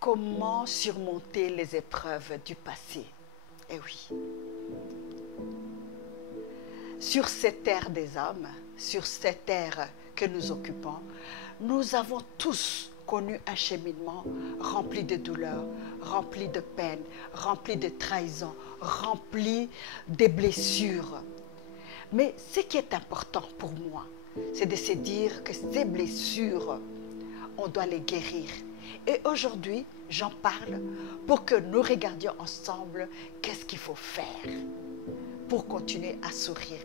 Comment surmonter les épreuves du passé? Eh oui. Sur cette terre des hommes, sur cette terre que nous occupons, nous avons tous connu un cheminement rempli de douleurs, rempli de peine, rempli de trahison, rempli de blessures. Mais ce qui est important pour moi, c'est de se dire que ces blessures, on doit les guérir. Et aujourd'hui, j'en parle pour que nous regardions ensemble qu'est-ce qu'il faut faire pour continuer à sourire.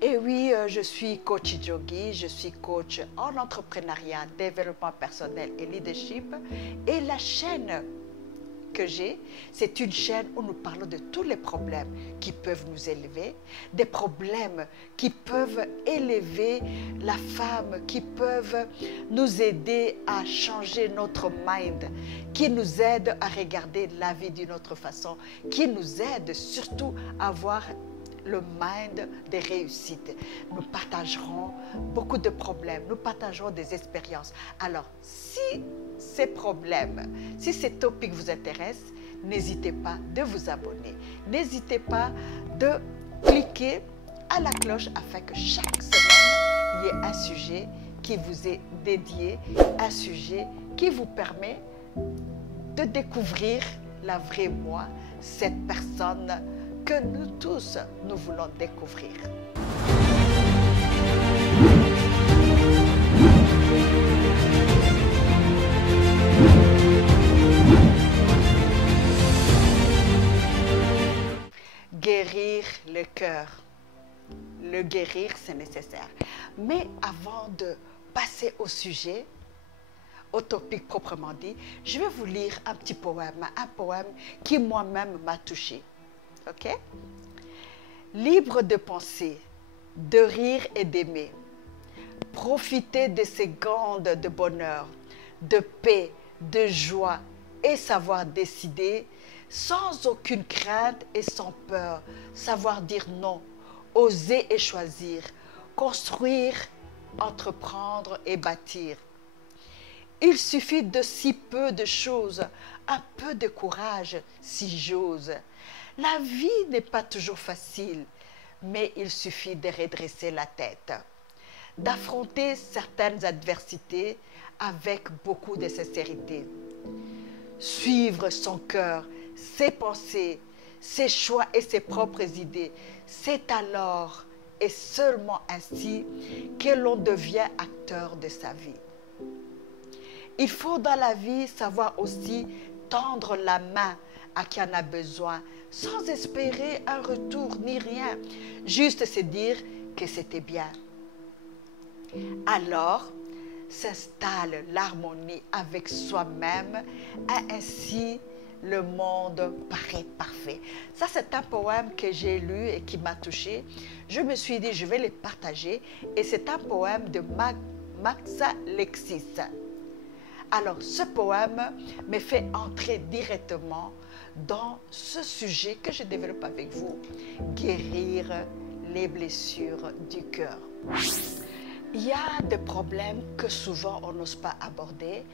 Et oui, je suis coach Jogi, je suis coach en entrepreneuriat, développement personnel et leadership. Et la chaîne que j'ai, c'est une chaîne où nous parlons de tous les problèmes qui peuvent nous élever, des problèmes qui peuvent élever la femme, qui peuvent nous aider à changer notre mind, qui nous aident à regarder la vie d'une autre façon, qui nous aident surtout à avoir le mind des réussites. Nous partagerons beaucoup de problèmes, nous partagerons des expériences. Alors, si ces problèmes, si ces topics vous intéressent, n'hésitez pas de vous abonner. N'hésitez pas de cliquer à la cloche afin que chaque semaine, il y ait un sujet qui vous est dédié, un sujet qui vous permet de découvrir la vraie moi, cette personne que nous tous, nous voulons découvrir. Guérir le cœur. Le guérir, c'est nécessaire. Mais avant de passer au sujet, au topic proprement dit, je vais vous lire un petit poème, un poème qui moi-même m'a touchée. Ok? Libre de penser, de rire et d'aimer. Profiter de ces secondes de bonheur, de paix, de joie et savoir décider sans aucune crainte et sans peur. Savoir dire non, oser et choisir, construire, entreprendre et bâtir. Il suffit de si peu de choses, un peu de courage si j'ose. La vie n'est pas toujours facile, mais il suffit de redresser la tête, d'affronter certaines adversités avec beaucoup de sincérité. Suivre son cœur, ses pensées, ses choix et ses propres idées, c'est alors et seulement ainsi que l'on devient acteur de sa vie. Il faut dans la vie savoir aussi tendre la main à qui en a besoin, sans espérer un retour ni rien, juste se dire que c'était bien. Alors s'installe l'harmonie avec soi-même et ainsi le monde paraît parfait. Ça, c'est un poème que j'ai lu et qui m'a touchée. Je me suis dit, je vais le partager et c'est un poème de Maxa Lexis. Alors, ce poème me fait entrer directement dans ce sujet que je développe avec vous, guérir les blessures du cœur. Il y a des problèmes que souvent on n'ose pas aborder,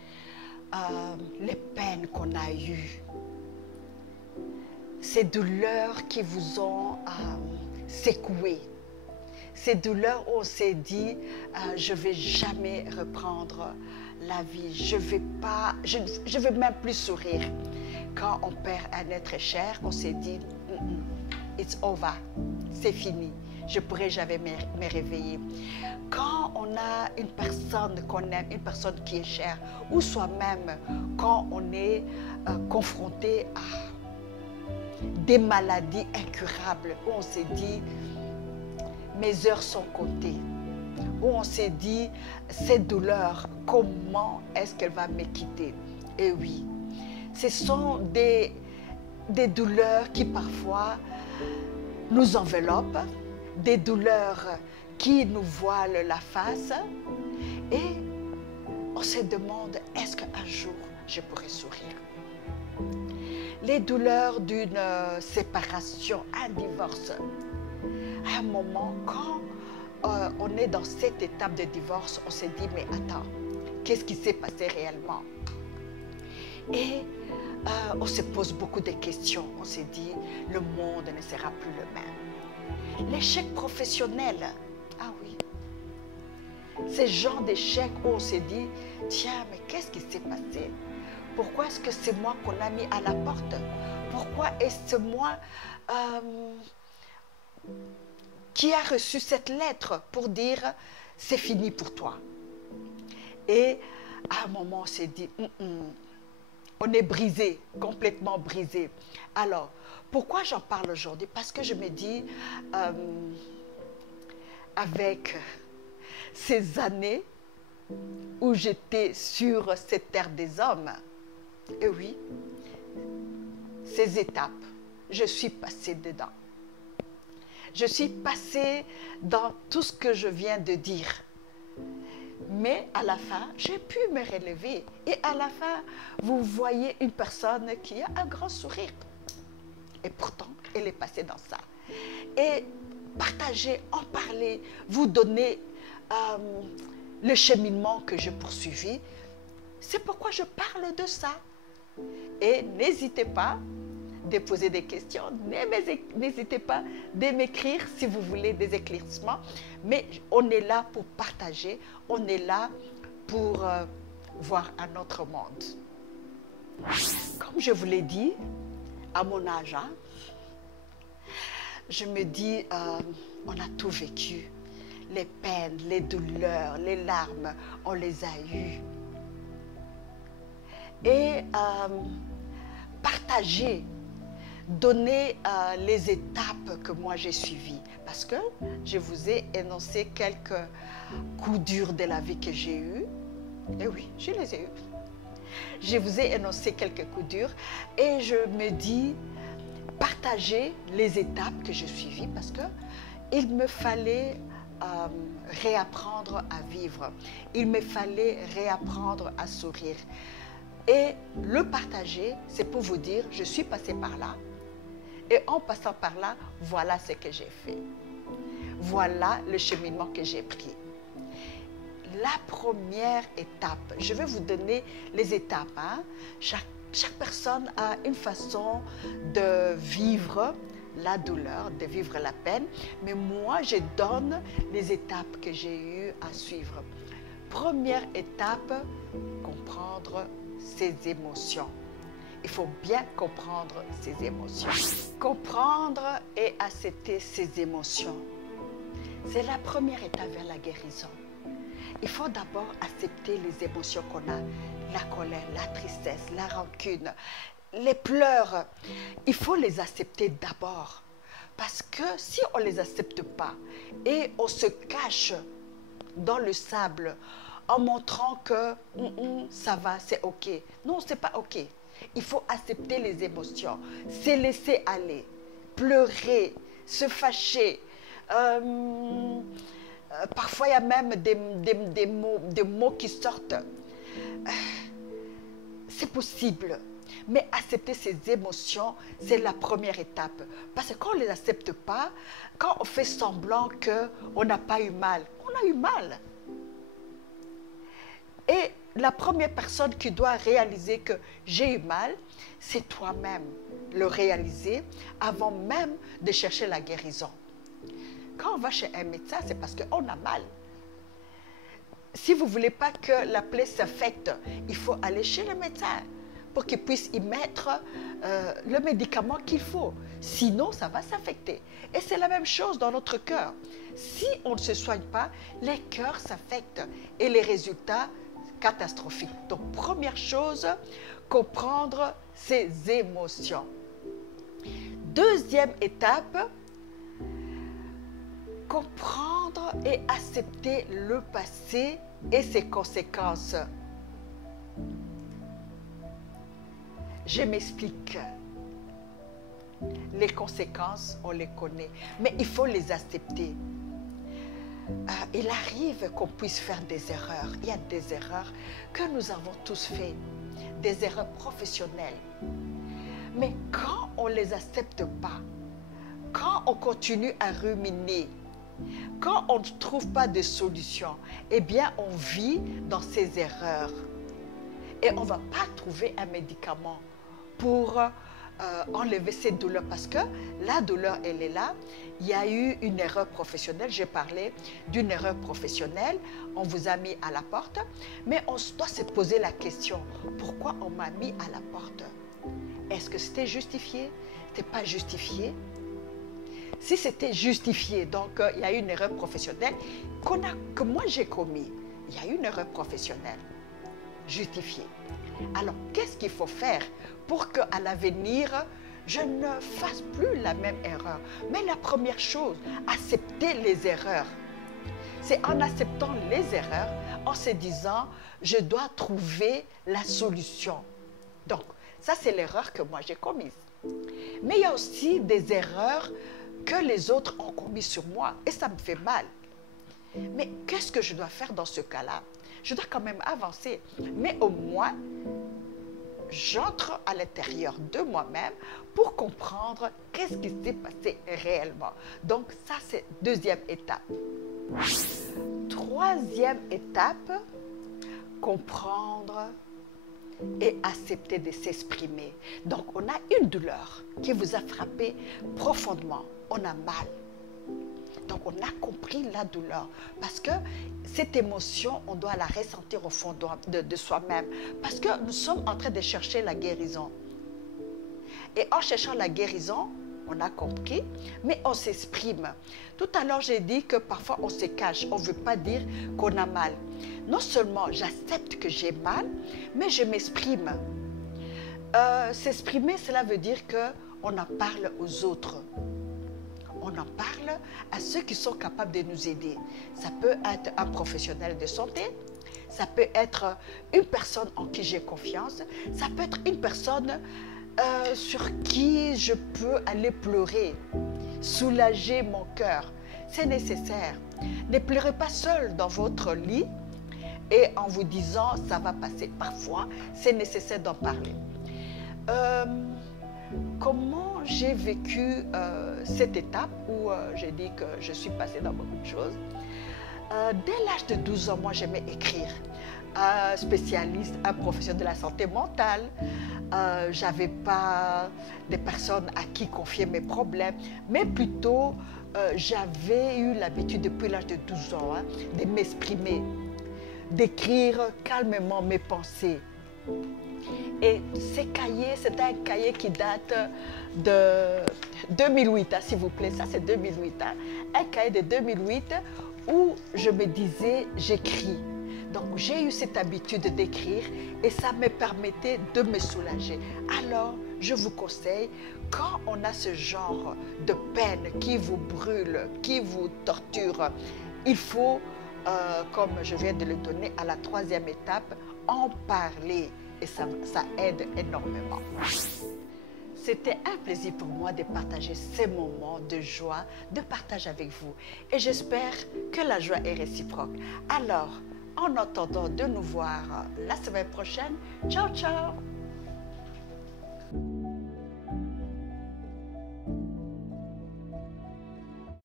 les peines qu'on a eues, ces douleurs qui vous ont secoué, ces douleurs où on s'est dit je ne vais jamais reprendre la vie, je ne vais même plus sourire. Quand on perd un être cher, on s'est dit it's over, c'est fini, je ne pourrai jamais me réveiller. Quand on a une personne qu'on aime, une personne qui est chère, ou soi-même, quand on est confronté à des maladies incurables, où on s'est dit mes heures sont comptées, où on s'est dit cette douleur, comment est-ce qu'elle va me quitter? Et oui, ce sont des douleurs qui parfois nous enveloppent, des douleurs qui nous voilent la face et on se demande est-ce qu'un jour je pourrai sourire? Les douleurs d'une séparation, un divorce. À un moment, quand on est dans cette étape de divorce, on se dit mais attends, qu'est-ce qui s'est passé réellement. Et on se pose beaucoup de questions. On s'est dit, le monde ne sera plus le même. L'échec professionnel, ah oui. Ces genres d'échecs où on s'est dit, tiens, mais qu'est-ce qui s'est passé? Pourquoi est-ce que c'est moi qu'on a mis à la porte? Pourquoi est-ce moi qui a reçu cette lettre pour dire, c'est fini pour toi? Et à un moment, on s'est dit, on est brisé, complètement brisé. Alors, pourquoi j'en parle aujourd'hui? Parce que je me dis, avec ces années où j'étais sur cette terre des hommes, et oui, ces étapes, je suis passée dedans. Je suis passée dans tout ce que je viens de dire. Mais à la fin, j'ai pu me relever. Et à la fin, vous voyez une personne qui a un grand sourire. Et pourtant, elle est passée dans ça. Et partager, en parler, vous donner le cheminement que j'ai poursuivi, c'est pourquoi je parle de ça. Et n'hésitez pas de poser des questions, n'hésitez pas de m'écrire si vous voulez des éclaircissements, mais on est là pour partager, on est là pour voir un autre monde. Comme je vous l'ai dit, à mon âge, hein, je me dis, on a tout vécu. Les peines, les douleurs, les larmes, on les a eues. Et partager, donner les étapes que moi j'ai suivies. Parce que je vous ai énoncé quelques coups durs de la vie que j'ai eus. Et oui, je les ai eus. Je vous ai énoncé quelques coups durs et je me dis, partager les étapes que j'ai suivies parce qu'il me fallait réapprendre à vivre. Il me fallait réapprendre à sourire. Et le partager, c'est pour vous dire, je suis passée par là. Et en passant par là, voilà ce que j'ai fait. Voilà le cheminement que j'ai pris. La première étape, je vais vous donner les étapes. Hein. Chaque personne a une façon de vivre la douleur, de vivre la peine. Mais moi, je donne les étapes que j'ai eues à suivre. Première étape, comprendre ses émotions. Il faut bien comprendre ses émotions. Comprendre et accepter ses émotions. C'est la première étape vers la guérison. Il faut d'abord accepter les émotions qu'on a. La colère, la tristesse, la rancune, les pleurs. Il faut les accepter d'abord. Parce que si on ne les accepte pas et on se cache dans le sable en montrant que ça va, c'est OK. Non, ce n'est pas OK. Il faut accepter les émotions, se laisser aller, pleurer, se fâcher. Parfois, il y a même des mots qui sortent. C'est possible. Mais accepter ces émotions, c'est la première étape. Parce que quand on ne les accepte pas, quand on fait semblant qu'on n'a pas eu mal, on a eu mal. Et la première personne qui doit réaliser que j'ai eu mal, c'est toi-même. Le réaliser avant même de chercher la guérison. Quand on va chez un médecin, c'est parce qu'on a mal. Si vous ne voulez pas que la plaie s'affecte, il faut aller chez le médecin pour qu'il puisse y mettre le médicament qu'il faut. Sinon, ça va s'affecter. Et c'est la même chose dans notre cœur. Si on ne se soigne pas, les cœurs s'affectent et les résultats catastrophiques. Donc, première chose, comprendre ses émotions. Deuxième étape, comprendre et accepter le passé et ses conséquences. Je m'explique. Les conséquences, on les connaît, mais il faut les accepter. Il arrive qu'on puisse faire des erreurs. Il y a des erreurs que nous avons tous faites, des erreurs professionnelles. Mais quand on ne les accepte pas, quand on continue à ruminer, quand on ne trouve pas de solution, eh bien, on vit dans ces erreurs. Et on ne va pas trouver un médicament pour enlever cette douleur parce que la douleur, elle est là. Il y a eu une erreur professionnelle. J'ai parlé d'une erreur professionnelle. On vous a mis à la porte. Mais on doit se poser la question, pourquoi on m'a mis à la porte? Est-ce que c'était justifié? C'était pas justifié? Si c'était justifié, donc il y a eu une erreur professionnelle que moi j'ai commise. Il y a eu une erreur professionnelle justifiée. Alors, qu'est-ce qu'il faut faire pour qu'à l'avenir, je ne fasse plus la même erreur? Mais la première chose, accepter les erreurs. C'est en acceptant les erreurs, en se disant, je dois trouver la solution. Donc, ça c'est l'erreur que moi j'ai commise. Mais il y a aussi des erreurs que les autres ont commises sur moi et ça me fait mal. Mais qu'est-ce que je dois faire dans ce cas-là? Je dois quand même avancer. Mais au moins, j'entre à l'intérieur de moi-même pour comprendre qu'est-ce qui s'est passé réellement. Donc ça, c'est deuxième étape. Troisième étape, comprendre et accepter de s'exprimer. Donc on a une douleur qui vous a frappé profondément. On a mal. Donc on a compris la douleur parce que cette émotion, on doit la ressentir au fond de soi-même parce que nous sommes en train de chercher la guérison. Et en cherchant la guérison, on a compris, mais on s'exprime. Tout à l'heure, j'ai dit que parfois on se cache, on ne veut pas dire qu'on a mal. Non seulement j'accepte que j'ai mal, mais je m'exprime. S'exprimer, cela veut dire qu'on en parle aux autres. On en parle à ceux qui sont capables de nous aider. Ça peut être un professionnel de santé, ça peut être une personne en qui j'ai confiance, ça peut être une personne sur qui je peux aller pleurer, soulager mon cœur. C'est nécessaire. Ne pleurez pas seul dans votre lit et en vous disant ça va passer. Parfois, c'est nécessaire d'en parler. Comment j'ai vécu cette étape où j'ai dit que je suis passée dans beaucoup de choses. Dès l'âge de 12 ans, moi j'aimais écrire. Un spécialiste, un professionnel de la santé mentale. Je n'avais pas des personnes à qui confier mes problèmes, mais plutôt j'avais eu l'habitude depuis l'âge de 12 ans de m'exprimer, d'écrire calmement mes pensées. Et ces cahiers, c'est un cahier qui date de 2008, s'il vous plaît, ça c'est 2008. Un cahier de 2008 où je me disais, j'écris. Donc j'ai eu cette habitude d'écrire et ça me permettait de me soulager. Alors, je vous conseille, quand on a ce genre de peine qui vous brûle, qui vous torture, il faut, comme je viens de le donner à la troisième étape, en parler. Et ça aide énormément. C'était un plaisir pour moi de partager ces moments de joie, de partage avec vous. Et j'espère que la joie est réciproque. Alors, en attendant de nous voir la semaine prochaine, ciao, ciao!